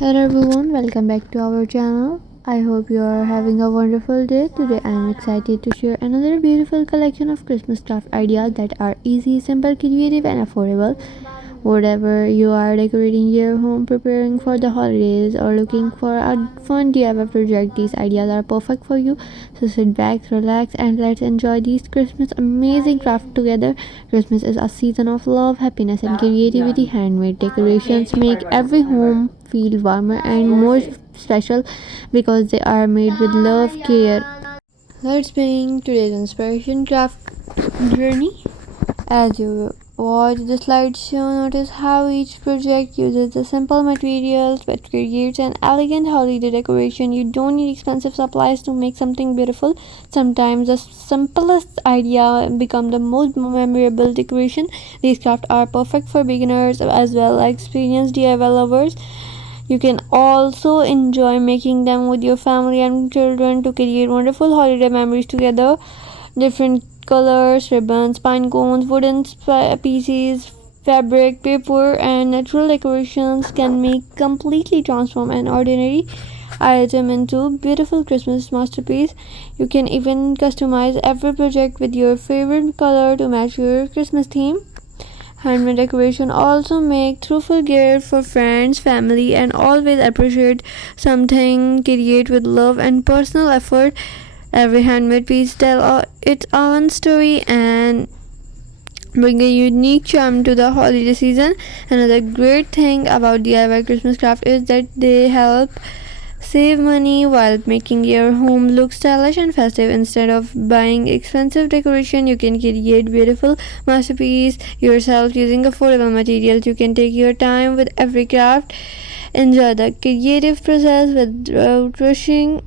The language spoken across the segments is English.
Hello everyone, welcome back to our channel. I hope you are having a wonderful day. Today I am excited to share another beautiful collection of Christmas craft ideas that are easy, simple, creative and affordable. Whatever you are decorating your home, preparing for the holidays or looking for a fun DIY project, these ideas are perfect for you. So sit back, relax and let's enjoy these Christmas amazing craft together. Christmas is a season of love, happiness and creativity. Handmade decorations make every home feel warmer and more special because they are made with love, care. Let's begin today's inspiration craft journey. As you watch the slideshow, notice how each project uses the simple materials but creates an elegant holiday decoration. You don't need expensive supplies to make something beautiful. Sometimes the simplest idea becomes the most memorable decoration. These crafts are perfect for beginners as well as experienced DIY lovers. You can also enjoy making them with your family and children to create wonderful holiday memories together. Different colors, ribbons, pine cones, wooden pieces, fabric, paper, and natural decorations can make completely transform an ordinary item into beautiful Christmas masterpiece. You can even customize every project with your favorite color to match your Christmas theme. Handmade decoration also make thoughtful gift for friends, family, and always appreciate something create with love and personal effort. Every handmade piece tells its own story and bring a unique charm to the holiday season. Another great thing about DIY Christmas craft is that they help save money while making your home look stylish and festive. Instead of buying expensive decoration, you can create beautiful masterpiece yourself using affordable materials. You can take your time with every craft, enjoy the creative process without rushing.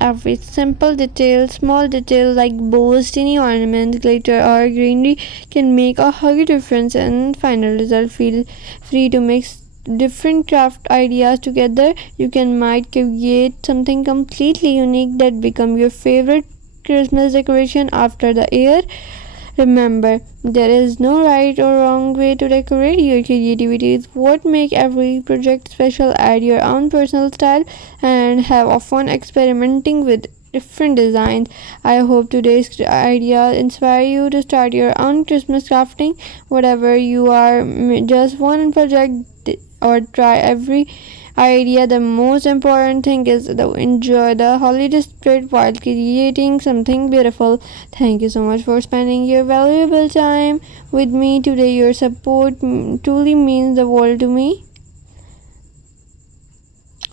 Every simple detail, small detail like bows, tiny ornaments, glitter, or greenery can make a huge difference and final result. Feel free to mix different craft ideas together. You can might create something completely unique that become your favorite Christmas decoration after the year. Remember, there is no right or wrong way to decorate. Your creativity is what makes every project special. Add your own personal style and have a fun experimenting with different designs. I hope today's idea inspire you to start your own Christmas crafting. Whatever you are, just one project or try every idea. The most important thing is to enjoy the holiday spirit while creating something beautiful. Thank you so much for spending your valuable time with me today. Your support truly means the world to me.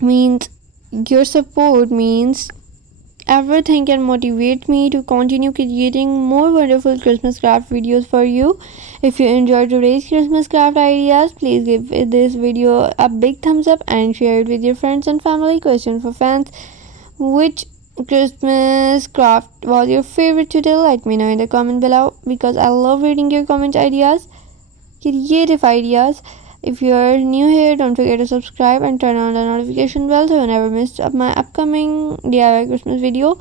Means your support means everything can motivate me to continue creating more wonderful Christmas craft videos for you. If you enjoyed today's Christmas craft ideas, please give this video a big thumbs up and share it with your friends and family. Question for fans: which Christmas craft was your favorite today? Let me know in the comment below because I love reading your comment ideas, creative ideas. If you are new here, don't forget to subscribe and turn on the notification bell so you never miss my upcoming DIY Christmas video.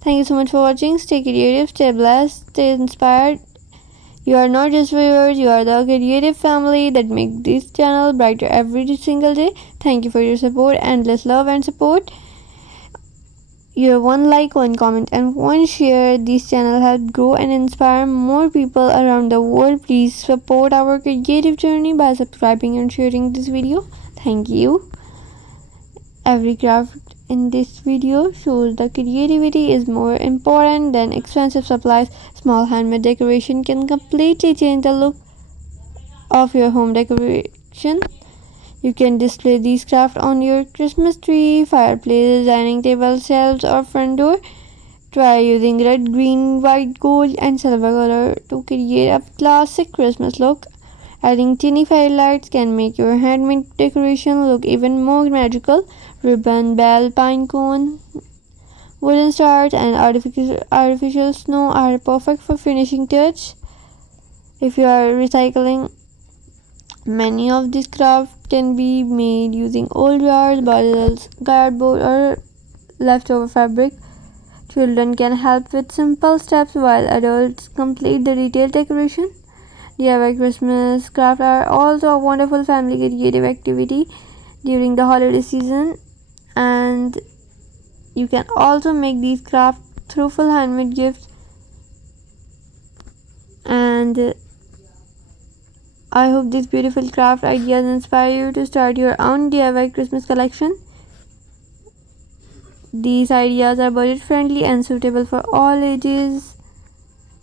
Thank you so much for watching. Stay creative, stay blessed, stay inspired. You are not just viewers, you are the creative family that make this channel brighter every single day. Thank you for your support, endless love and support. Your one like, one comment, and one share this channel help grow and inspire more people around the world. Please support our creative journey by subscribing and sharing this video. Thank you. Every craft in this video shows the creativity is more important than expensive supplies. Small handmade decoration can completely change the look of your home decoration. You can display these crafts on your Christmas tree, fireplace, dining table, shelves, or front door. Try using red, green, white, gold, and silver color to create a classic Christmas look. Adding tiny fairy lights can make your handmade decoration look even more magical. Ribbon, bell, pine cone, wooden stars, and artificial snow are perfect for finishing touch. If you are recycling, many of these crafts can be made using old jars, bottles, cardboard, or leftover fabric. Children can help with simple steps while adults complete the detailed decoration. DIY Christmas craft are also a wonderful family creative activity during the holiday season, and you can also make these crafts through full handmade gifts. And I hope these beautiful craft ideas inspire you to start your own DIY Christmas collection. These ideas are budget friendly and suitable for all ages.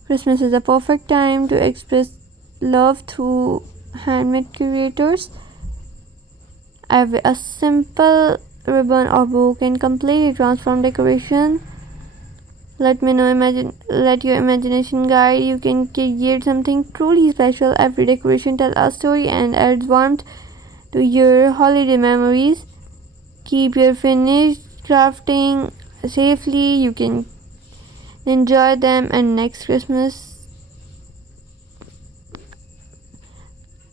Christmas is a perfect time to express love through handmade creators. A simple ribbon or bow can completely transform decoration. Let your imagination guide. You can create something truly special. Every decoration tells a story and adds warmth to your holiday memories. Keep your finished crafting safely. You can enjoy them, and next Christmas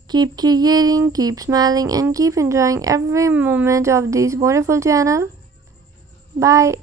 keep creating, keep smiling, and keep enjoying every moment of this wonderful channel. Bye.